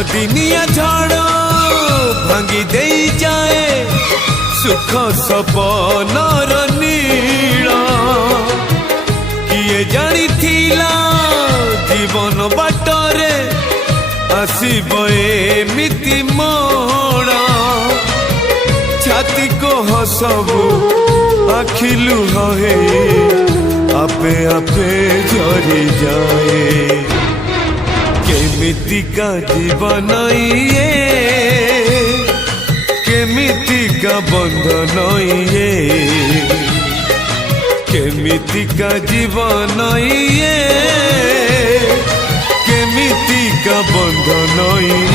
अदिनिया झड़ भांगी दे जाए सुख सपनर नीड़ किए जानी थिला जीवन बाटरे आसीब एमिति मोड़ छाती को हसबू आखिलु हे आपे आपे झरी जाए केमितिका जीवन ये केमितिका बंधन ये केमितिका जीवन ये केमितिका बंधन ये।